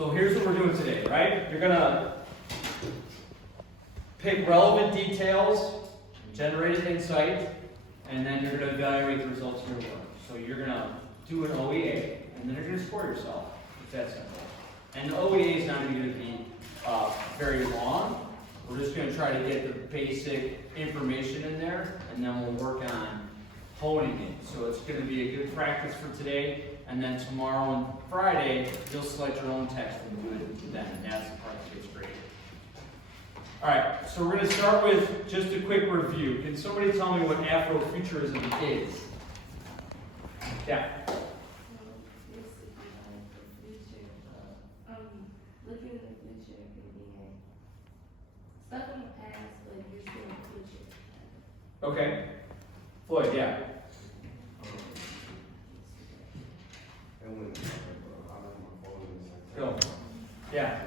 So here's what we're doing today, right? You're gonna pick relevant details, generate an insight, and then you're gonna evaluate the results of your work. So you're gonna do an OEA, and then you're gonna score yourself. It's that simple. And the OEA is not going to be very long. We're just going to try to get the basic information in there, and then we'll work on honing it. So it's going to be a good practice for today, and then tomorrow and Friday, you'll select your own text and do it then. And that's the part that gets great. All right, so we're going to start with just a quick review. Can somebody tell me what Afrofuturism is? Yeah. Looking at the future could be stuff in the past, but you're still in the future. Okay. Floyd, yeah. Go. Yeah.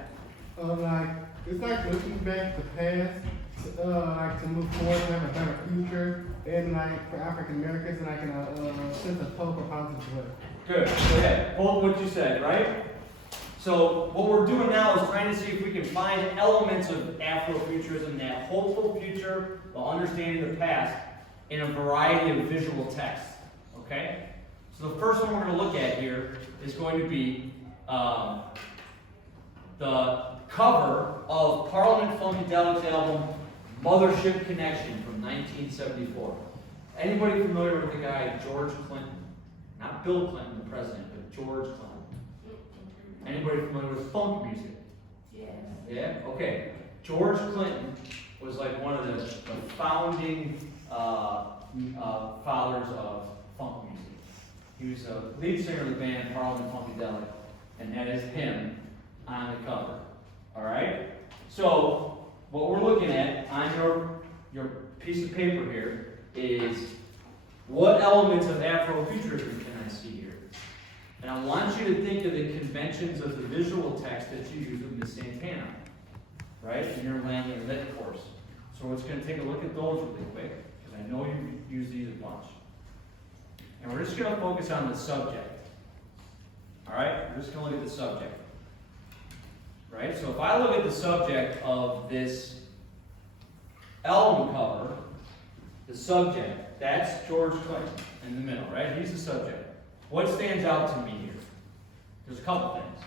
Like, it's like looking back the past, like to move forward and have a better future, and like for African Americans, and like in a sense of hope or positive way. Good. Go ahead. Hold what you said, right? So what we're doing now is trying to see if we can find elements of Afrofuturism, that hopeful future while understanding the past, in a variety of visual texts. Okay? So the first one we're going to look at here is going to be the cover of Parliament Funkadelic's album Mothership Connection from 1974. Anybody familiar with the guy George Clinton? Not Bill Clinton, the president, but George Clinton. Anybody familiar with funk music? Yes. Yeah? Okay. George Clinton was like one of the founding fathers of funk music. He was the lead singer of the band Parliament Funkadelic, and that is him on the cover. All right? So, what we're looking at on your piece of paper here is what elements of Afrofuturism can I see here? And I want you to think of the conventions of the visual text that you use with Miss Santana, right, in your Langley Lit course. So we're just going to take a look at those really quick, because I know you use these a bunch. And we're just going to focus on the subject. All right? We're just going to look at the subject. Right? So if I look at the subject of this album cover, the subject, that's George Clinton in the middle, right? He's the subject. What stands out to me here? There's a couple things.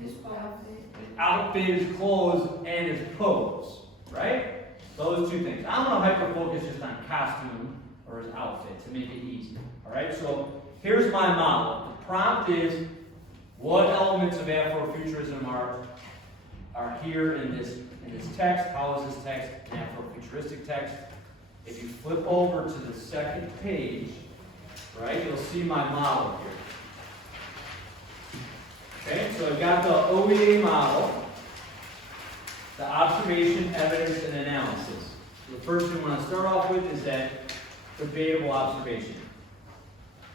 His outfit. His outfit, his clothes, and his pose, right? Those two things. I'm going to hyper-focus just on costume or his outfit to make it easy. All right, so here's my model. The prompt is, what elements of Afrofuturism are here in this text? How is this text an Afrofuturistic text? If you flip over to the second page, right, you'll see my model here. Okay, so I've got the OEA model, the observation, evidence, and analysis. So the first thing I want to start off with is that debatable observation.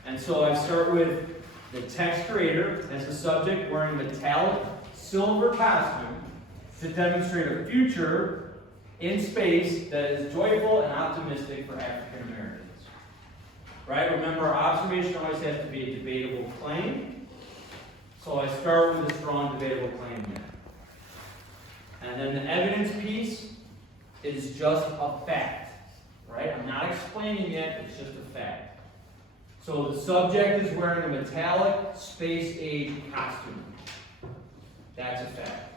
And so I start with the text creator as the subject wearing a metallic silver costume to demonstrate a future in space that is joyful and optimistic for African Americans. Right? Remember, our observation always has to be a debatable claim. So I start with a strong debatable claim there. And then the evidence piece is just a fact. Right? I'm not explaining it, it's just a fact. So the subject is wearing a metallic space-age costume. That's a fact.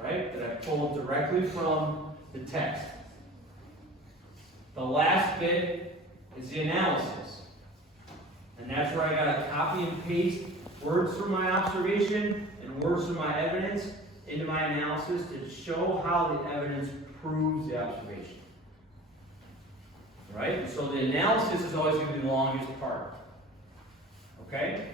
Right? That I pulled directly from the text. The last bit is the analysis. And that's where I got to copy and paste words from my observation and words from my evidence into my analysis to show how the evidence proves the observation. Right? So the analysis is always going to be the longest part. Okay?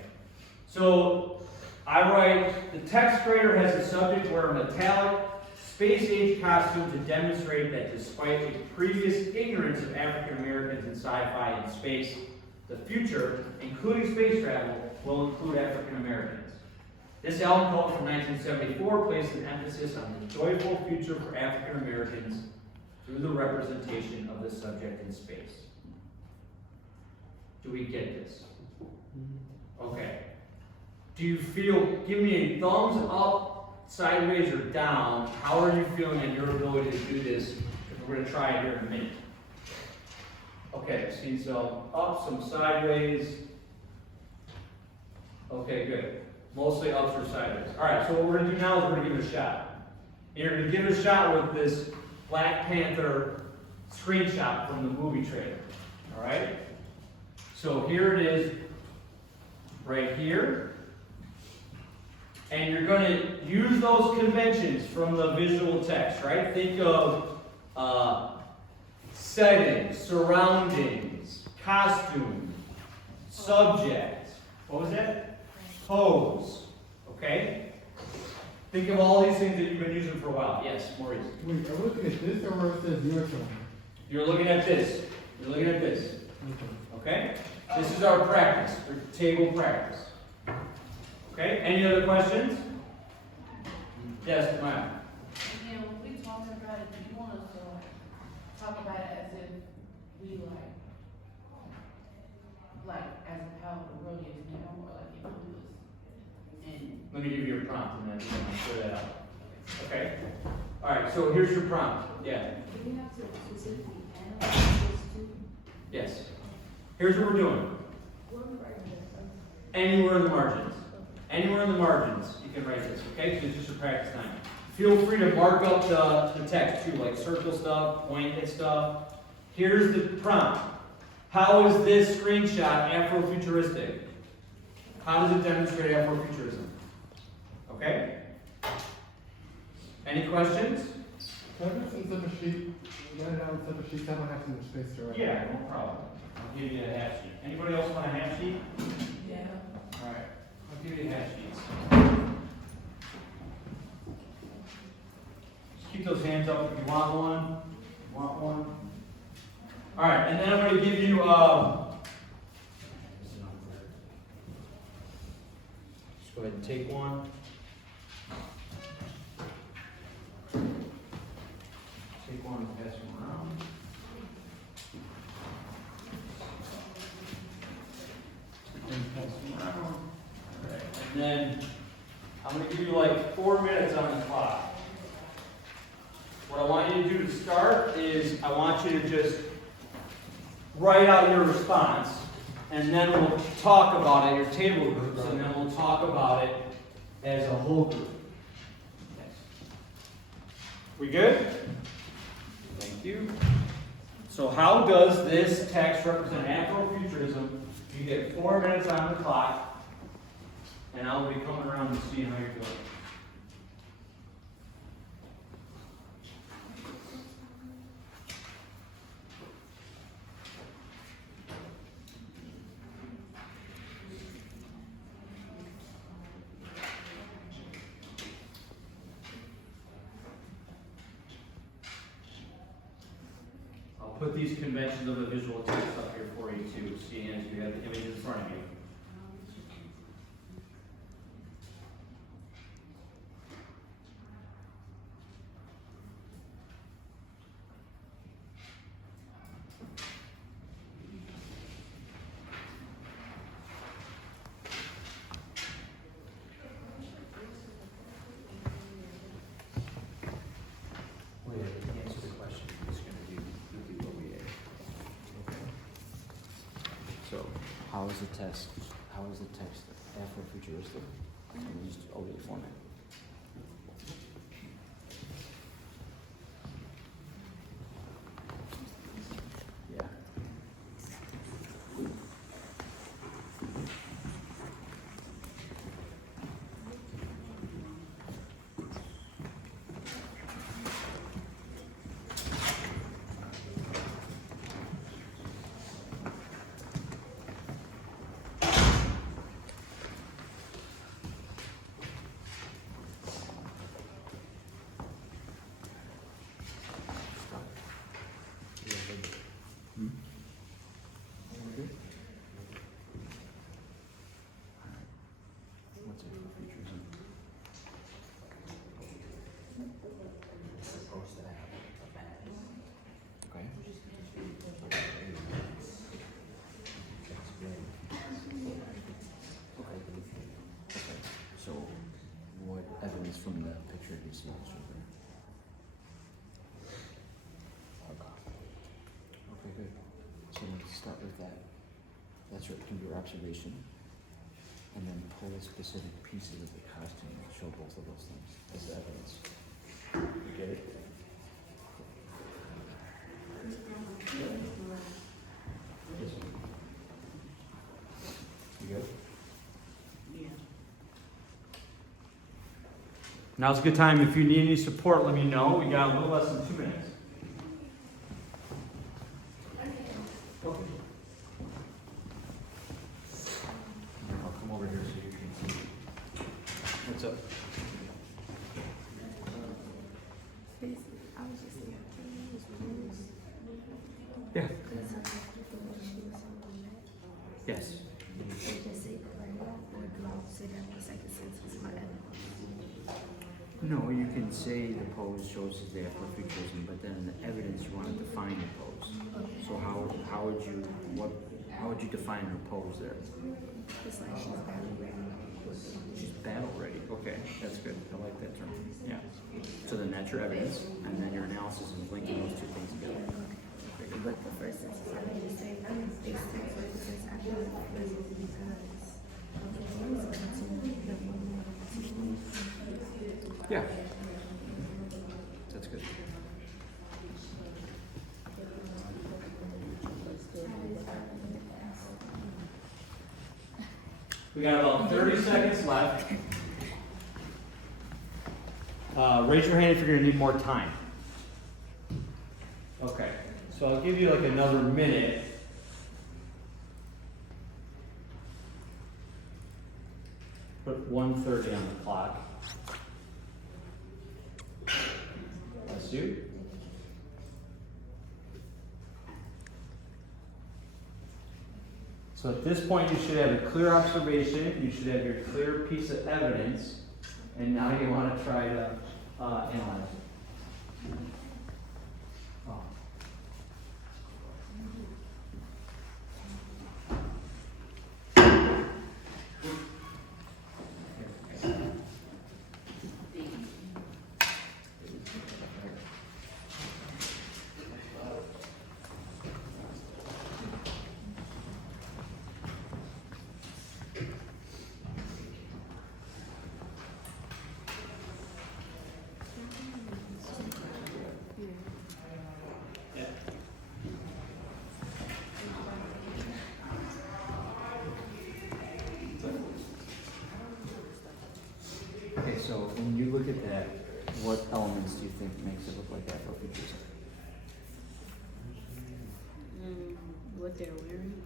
So I write, the text creator has the subject wear a metallic space-age costume to demonstrate that despite a previous ignorance of African Americans in sci-fi and space, the future, including space travel, will include African Americans. This album cover from 1974 placed an emphasis on the joyful future for African Americans through the representation of the subject in space. Do we get this? Okay. Do you feel, give me a thumbs up sideways or down, how are you feeling in your ability to do this? Because we're going to try it here in a minute. Okay, see some up, some sideways. Okay, good. Mostly ups or sideways. All right, so what we're going to do now is we're going to give it a shot. You're going to give it a shot with this Black Panther screenshot from the movie trailer. All right? So here it is, right here. And you're going to use those conventions from the visual text, right? Think of setting, surroundings, costume, subject. What was that? Pose. Okay? Think of all these things that you've been using for a while. Yes, Maurice. Wait, are we looking at this or where it says your turn? You're looking at this. You're looking at this. Okay? This is our practice, our table practice. Okay? Any other questions? Yes, Maya. Again, when we talking about it, do you want us to talk about it as if we like as how the world is now, or like if it was in Let me give you a prompt and then I'll clear that out. Okay? Alright, so here's your prompt. Yeah. Do we have to specifically analyze this too? Yes. Here's what we're doing. Anywhere in the margins. Anywhere in the margins, you can write this, okay? Because it's just a practice time. Feel free to mark up the text too, like circle stuff, point at stuff. Here's the prompt. How is this screenshot Afrofuturistic? How does it demonstrate Afrofuturism? Okay? Any questions? Can I put some separate sheet? Write it out on separate sheets. I don't have too much space to write. Yeah, no problem. I'll give you a half sheet. Anybody else want a half sheet? Yeah. Alright, I'll give you half sheets. Just keep those hands up if you want one. Want one? Alright, and then I'm going to give you, just go ahead and take one. Take one and pass them around. And pass them around. Alright, and then I'm going to give you like 4 minutes on the clock. What I want you to do to start is I want you to just write out your response, and then we'll talk about it, your table groups, and then we'll talk about it as a whole group. We good? Thank you. So how does this text represent Afrofuturism? You get 4 minutes on the clock, and I'll be coming around and seeing how you're doing. Put these conventions of the visual text up here for you too, seeing as you have the images in front of you. So, how is the text? How is the text Afrofuturistic in used ODA format? Yeah. What's Afrofuturism? It's supposed to have a bad. Okay. Okay. So, what evidence elements from the picture you see. Okay, good. So let's start with that. That's your, can be your observation. And then pull the specific pieces of the costume and show both of those things as evidence. You get it? Yes. You good? Now's a good time. If you need any support, let me know. We got a little less than 2 minutes. Okay. I'll come over here so you can see. What's up? I was just thinking, can you use rules? Yeah. Because sometimes people when she was on that, Yes. they just say right or do I say that in the second sentence, my evidence? No, you can say the pose shows his Afrofuturism, but then in the evidence you want to define the pose. So how would you define her pose there? It's like she's battle ready. She's battle ready. Okay, that's good. I like that term. Yeah. So then that's your evidence, and then your analysis is linking those two things together. Okay, good. But the first sentence, I would just say, this text represents after the present because Yeah. That's good. We got about 30 seconds left. Raise your hand if you're going to need more time. Okay, so I'll give you like another minute. Put 1:30 on the clock. That's you. So at this point, you should have a clear observation. You should have your clear piece of evidence, and now you want to try to analyze it. Oh. Okay, so when you look at that, what elements do you think makes it look like Afrofuturism? What they're wearing and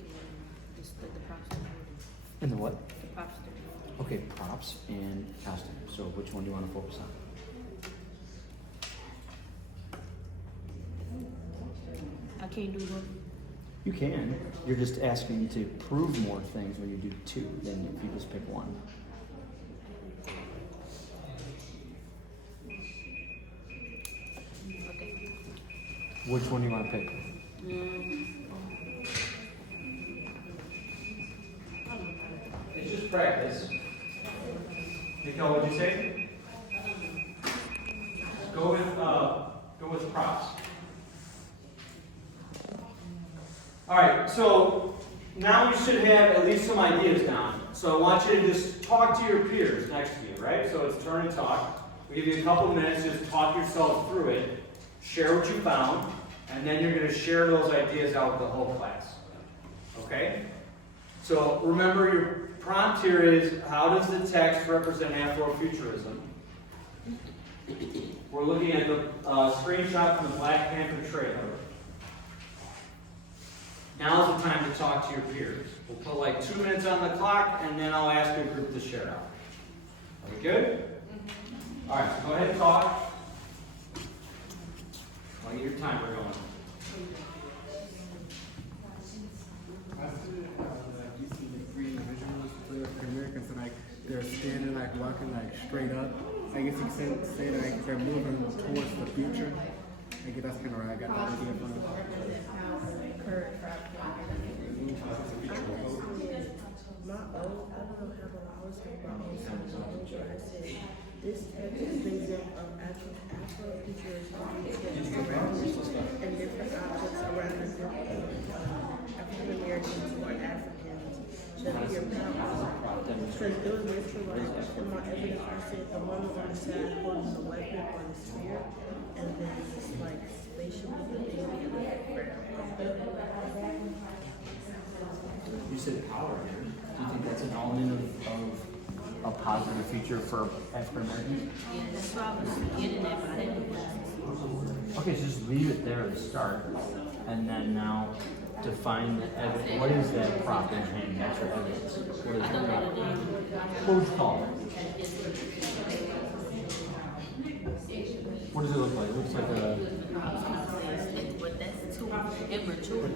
just the props they're holding. And the what? The props they're holding. Okay, props and costume. So which one do you want to focus on? I can't do both. You can. You're just asking to prove more things when you do two than if you just pick one. Okay. Which one do you want to pick? It's just practice. Nicole, what'd you say? Go with props. All right, so now you should have at least some ideas down. So I want you to just talk to your peers next to you, right? So it's turn and talk. We give you a couple minutes, just talk yourself through it, share what you found, and then you're going to share those ideas out with the whole class. Okay? So remember, your prompt here is, how does the text represent Afrofuturism? We're looking at the screenshot from the Black Panther trailer. Now's the time to talk to your peers. We'll put like 2 minutes on the clock, and then I'll ask your group to share out. Are we good? All right, so go ahead and talk. I'll get your timer going. I see like you see the three individuals, the African Americans, and like they're standing, like walking like straight up. I guess you can say that like they're moving towards the future. I guess that's kind of where I got the idea from. My old, I don't know how long I was talking about old songs. I said This text is an example of Afrofuturism and different objects around the group of African Americans or Africans should be your problem. So doing this for like, in my evidence, I said the woman on the side holding the weapon or the spear, and then it's like spatial thing in the background. You said power here. Do you think that's an element of a positive feature for African Americans? Yeah, that's what I was getting at, but I didn't know. Okay, so just leave it there to start, and then now define the evidence. What is that prop in hand? That's your evidence. What is I the don't prop? know the name. What would you call it? What does it look like? It looks like a But that's too immature.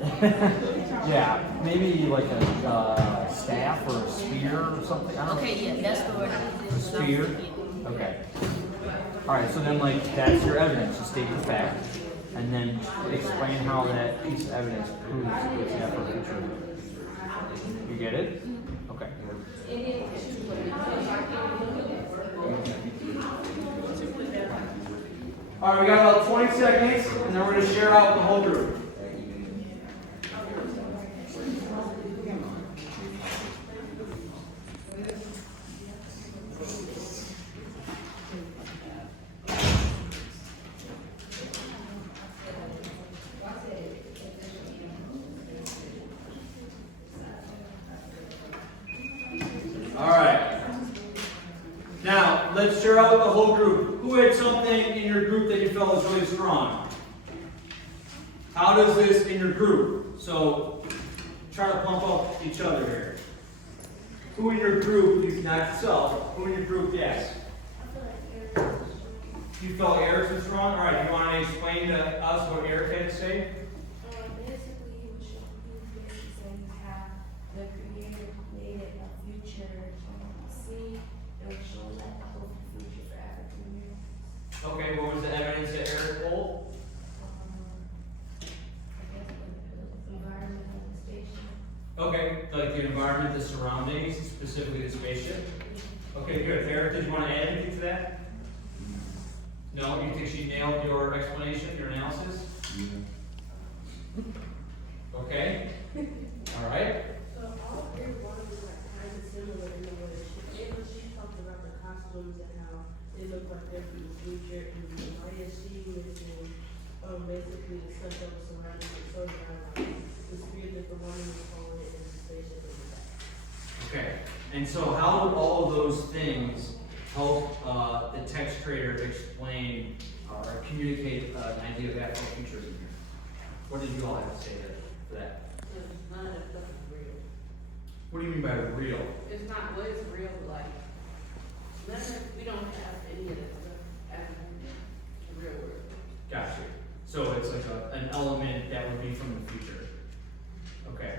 yeah, maybe like a staff or a spear or something. I don't know. Okay, yeah, that's the word. A spear? Okay. Alright, so then like that's your evidence, you state the fact, and then explain how that piece of evidence proves it's Afrofuturism. You get it? Okay. Alright, we got about 20 seconds, and then we're going to share out the whole group. Alright. Now, let's share out with the whole group. Who had something in your group that you felt was really strong? How does this in your group? So, try to pump up each other here. Who in your group, not yourself, who in your group, yes? You felt Eric's was strong? Alright, you want to explain to us what Eric had to say? Basically, he was saying how the creator created a future scene that would show like the whole future for African Americans. Okay, what was the evidence that Eric pulled? I guess the environment of the station. Okay, like the environment, the surroundings, specifically the spaceship? Okay, good. Eric, did you want to add anything to that? No? You think she nailed your explanation, your analysis? Okay. All right. So all three ones were like kind of similar in the way she talked about the costumes and how they look like they're from the future, and Maya she was in basically the stuff that was surrounding the soul like the spirit that the woman was holding and the spaceship in the back. Okay. And so how would all of those things help the text creator explain or communicate an idea of Afrofuturism here? What did you all have to say there for that? None of that stuff is real. What do you mean by real? It's not what is real, but like, none of, we don't have any of that stuff as the real world. Gotcha. So it's like an element that would be from the future. Okay.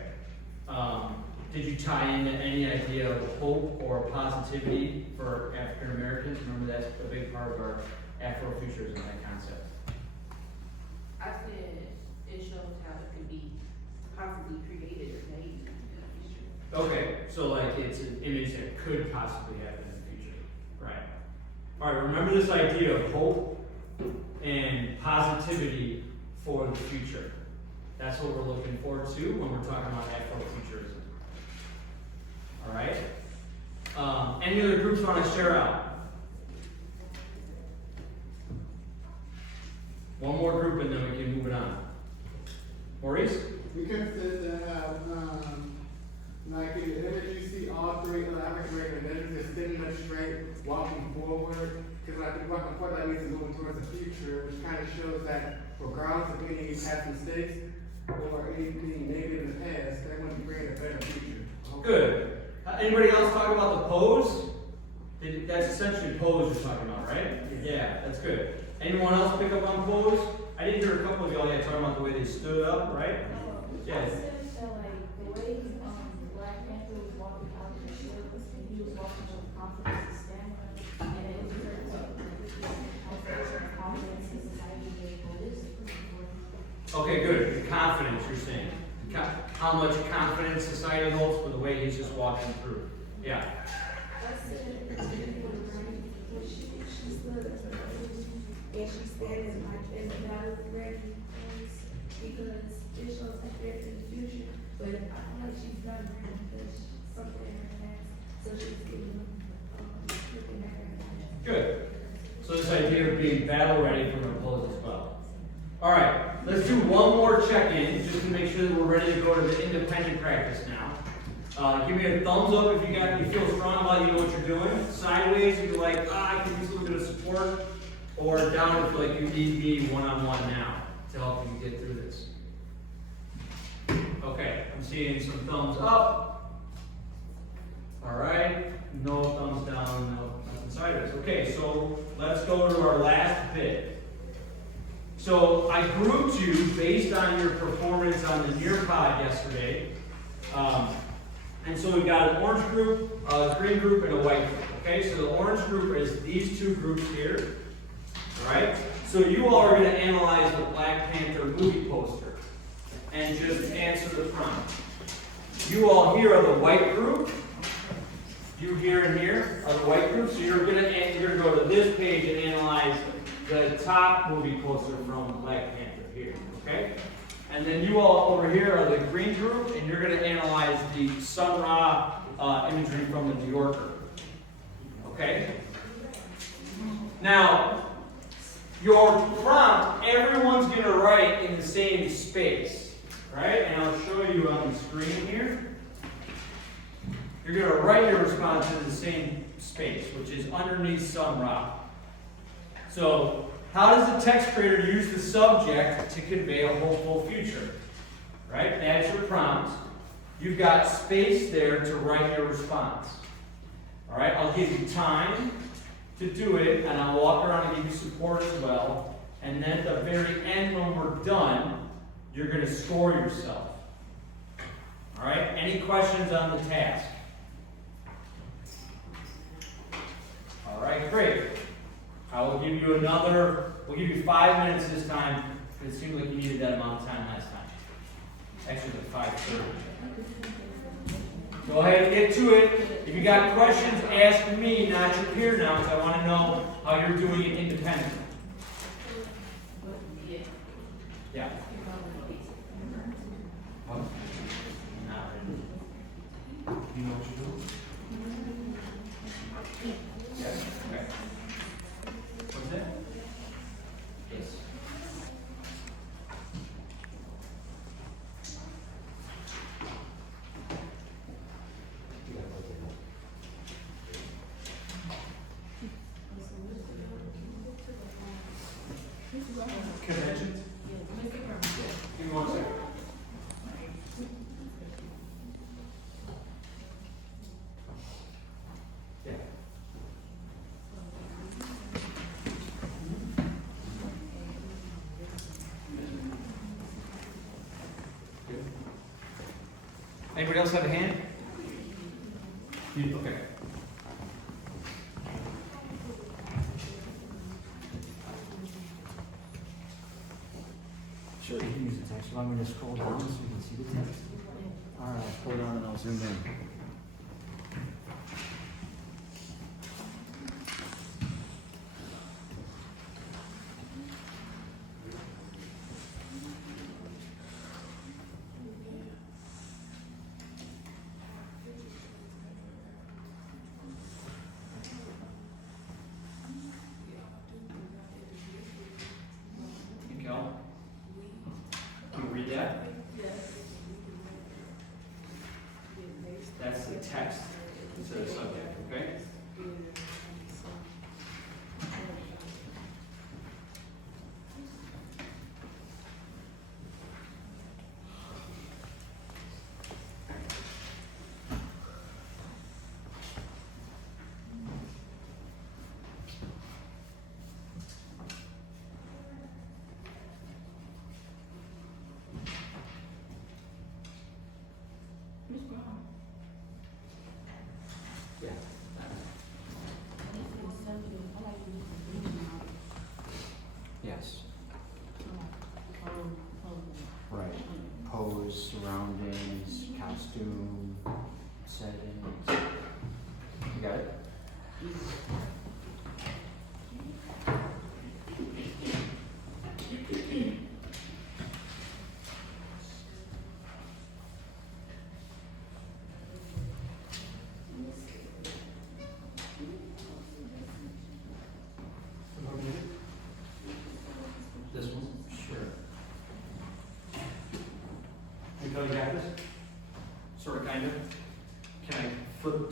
Did you tie into any idea of hope or positivity for African Americans? Remember, that's a big part of our Afrofuturism, that concept. I said it shows how it could be possibly created or made in the future. Okay, so like it's an image that could possibly happen in the future. Right. All right, remember this idea of hope and positivity for the future. That's what we're looking forward to when we're talking about Afrofuturism. All right? Any other groups want to share out? One more group and then we can move it on. Maurice? We can sit that have, like in the image you see all three African American individuals are sitting up straight, walking forward. Because like if walking forward, that means it's moving towards the future, which kind of shows that regardless of any past mistakes or anything negative in the past, they want to create a better future. Good. Anybody else talk about the pose? That's essentially pose you're talking about, right? Yeah, that's good. Anyone else pick up on pose? I did hear a couple of y'all talking about the way they stood up, right? Yes. So like the way Black Panther was walking out of the ship, and he was walking with confidence and stamina, and it was very confidence in society being holistic. Okay, good. The confidence you're saying. How much confidence society holds for the way he's just walking through. Yeah. I said, people learning to push and she's standing like in the battle ready pose, because it shows like they're in the future, but I feel like she's not ready because something in her past, so she's giving them, looking at her past. Good. So this idea of being battle ready for her pose as well. All right, let's do one more check-in just to make sure that we're ready to go to the independent practice now. Give me a thumbs up if you feel strong about you know what you're doing. Sideways if you're like, I can use a little bit of support, or down if you feel like you need me one-on-one now to help you get through this. Okay, I'm seeing some thumbs up. All right, no thumbs down, no nothing sideways. Okay, so let's go to our last bit. So I grouped you based on your performance on the Nearpod yesterday. And so we've got an orange group, a green group, and a white group. Okay, so the orange group is these two groups here. All right, so you all are going to analyze the Black Panther movie poster and just answer the prompt. You all here are the white group. You here and here are the white group. So you're going to go to this page and analyze the top movie poster from Black Panther here. Okay. And then you all over here are the green group, and you're going to analyze the Sun Ra imagery from the New Yorker. Okay? Now, your prompt, everyone's going to write in the same space. Right? And I'll show you on the screen here. You're going to write your response in the same space, which is underneath Sun Ra. So, how does the text creator use the subject to convey a hopeful future? Right? That's your prompt. You've got space there to write your response. All right? I'll give you time to do it, and I'll walk around and give you support as well. And then at the very end, when we're done, you're going to score yourself. All right? Any questions on the task? All right, great. I will give you we'll give you 5 minutes this time. It seemed like you needed that amount of time last time. Actually, like 5:30. Go ahead and get to it. If you got questions, ask me, not your peer now, because I want to know how you're doing it independently. Yeah. Oh. Not really. You know what you're doing? Yes. Okay. What's that? Yes. Conventions? Give me 1 second. Yeah. Good. Anybody else have a hand? Okay. Sure, you can use the text. You want me to scroll down so you can see the text? All right, I'll scroll down and I'll zoom in. Kel? Can you read that? That's the text instead of subject, okay? Yeah. Yes. Right. Pose, surroundings, costume, settings. You got it?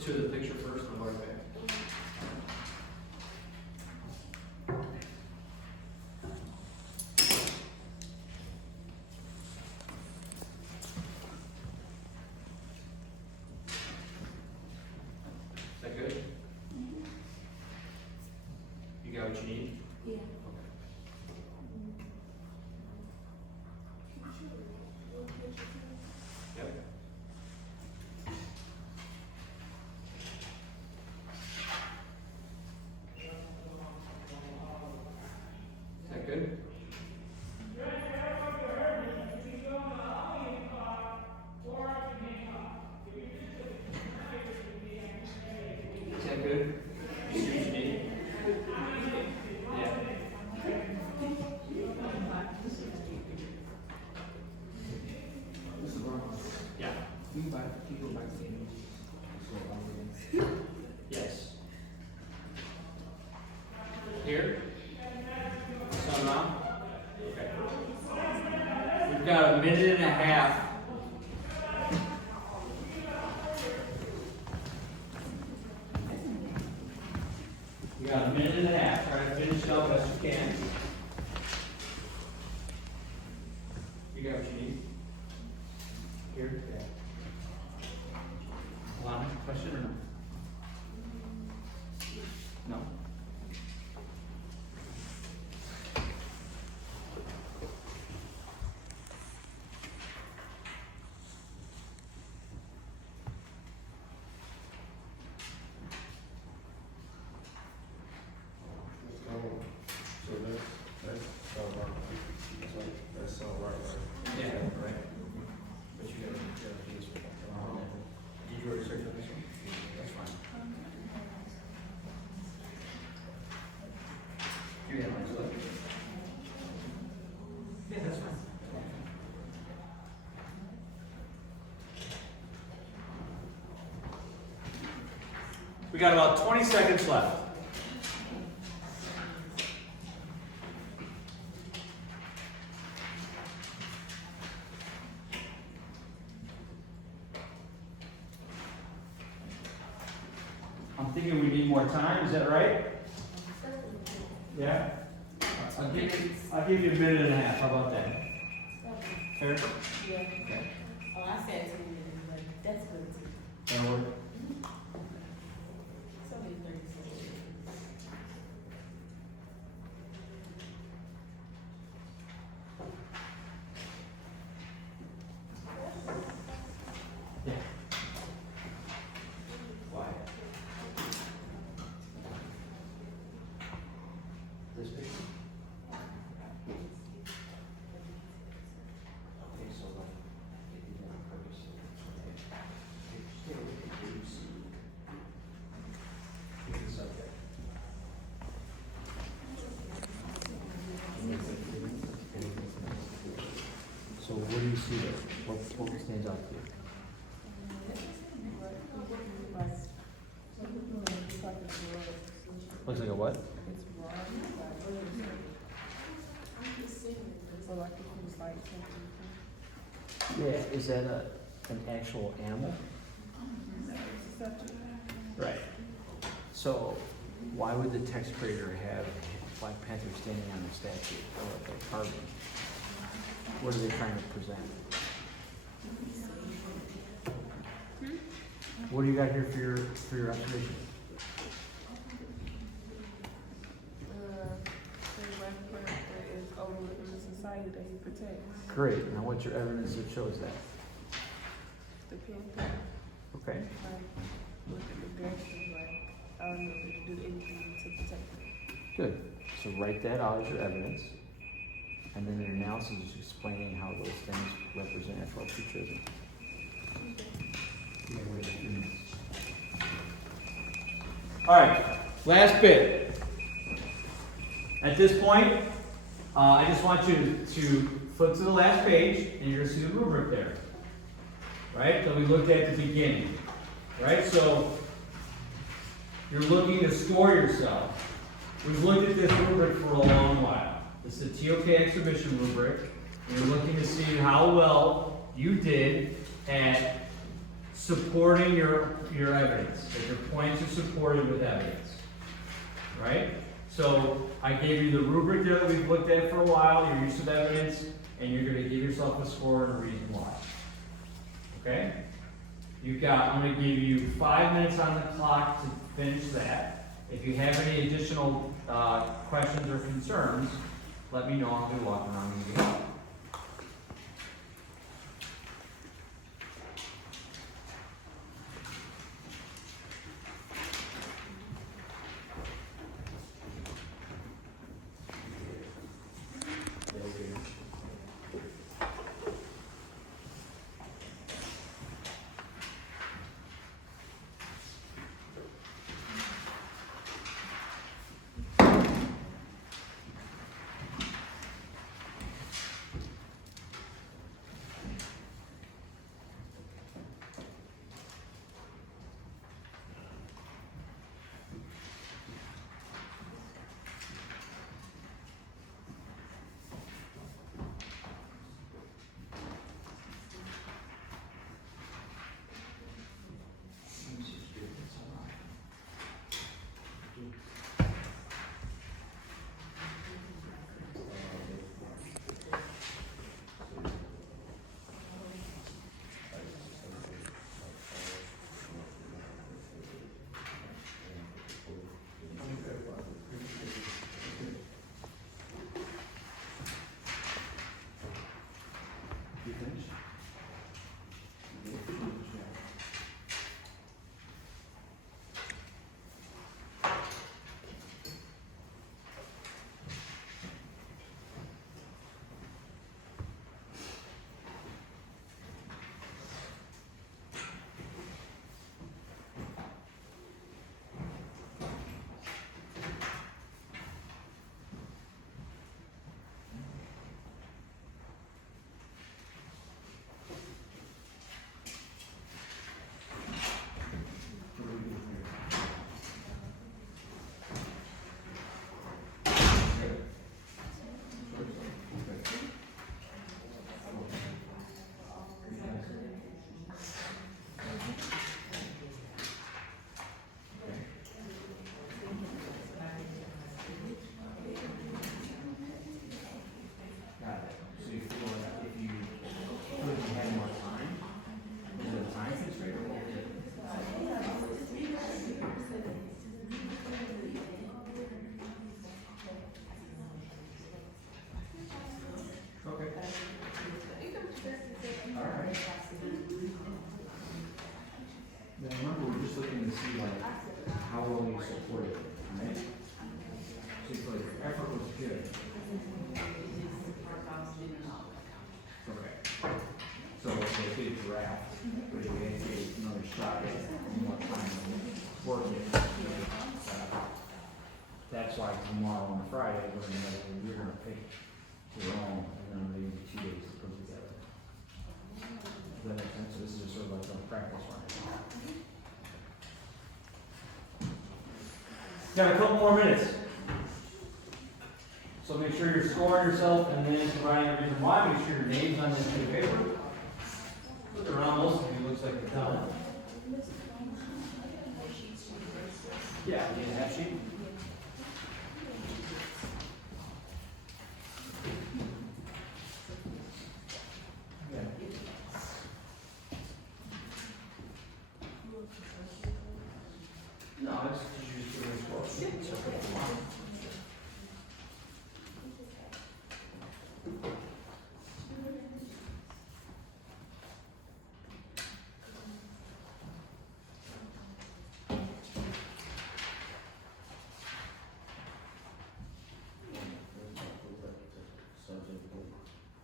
to the picture first and I'll go right back. Is that good? You got what you need? Yeah. Yep. Is that good? Is that good? You see what you need? Yeah. Yeah. Yes. Here? Sun on? Okay. We've got a minute and a half. We got a minute and a half. Try to finish it up as you can. You got what you need? Here? Yeah. Alana, question or no? No? That's all right. Yeah, right. But you gotta use for that. Did you already search on this one? That's fine. Give me that one, so. Yeah, that's fine. We got about 20 seconds left. I'm thinking we need more time, is that right? Yeah? I'll give you a minute and a half, how about that? Fair? Yeah. Okay. Oh, I said 2 minutes, but that's good too. That'll work. It's only 30 seconds. Yeah. Quiet. This big? Okay, so like, if you never purpose it, stay with the ABC. Pick the subject. So what do you see there? What stands out to you? Looks like a what? Yeah, is that an actual animal? Right. So why would the text creator have Black Panther standing on the statue or like a carving? What are they trying to present? What do you got here for your observation? is overlooking the society that he protects. Great. Now what's your evidence that shows that? The pinpoint, Okay. like, look at the directions, like, I don't know if they can do anything to protect it. Good. So write that out as your evidence. And then your analysis is explaining how those things represent Afrofuturism. All right, last bit. At this point, I just want you to flip to the last page, and you're gonna see the rubric there. Right, so we looked at the beginning. Right, so you're looking to score yourself. We've looked at this rubric for a long while. This is the TOK exhibition rubric. And you're looking to see how well you did at supporting your evidence, that your points are supported with evidence, right? So I gave you the rubric there that we've looked at for a while, your use of evidence, and you're gonna give yourself a score and a reason why. Okay? I'm gonna give you 5 minutes on the clock to finish that. If you have any additional questions or concerns, let me know. I'm gonna walk around and get it. That's why tomorrow on Friday, we're gonna pick your own, and then maybe 2 days to put together. Does that make sense? So this is just sort of like a practice run. Got a couple more minutes. So make sure you're scoring yourself and then providing a reason why. Make sure your name's on this piece of paper. Look around, most of you looks like you're done. Yeah, you need a half sheet. No, it's just your score. It's okay.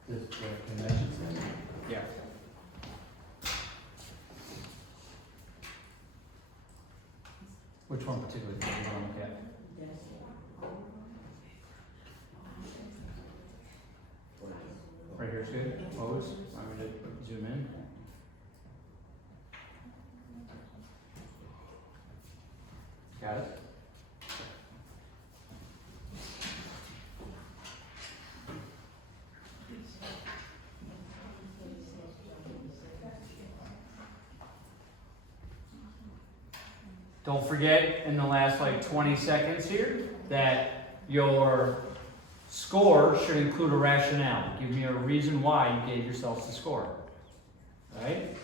This convention center? Yeah. Which one particularly do you want to look at? Right here's good. Pose. I'm going to zoom in. Got it? Don't forget in the last like 20 seconds here that your score should include a rationale. Give me a reason why you gave yourselves the score. Alright?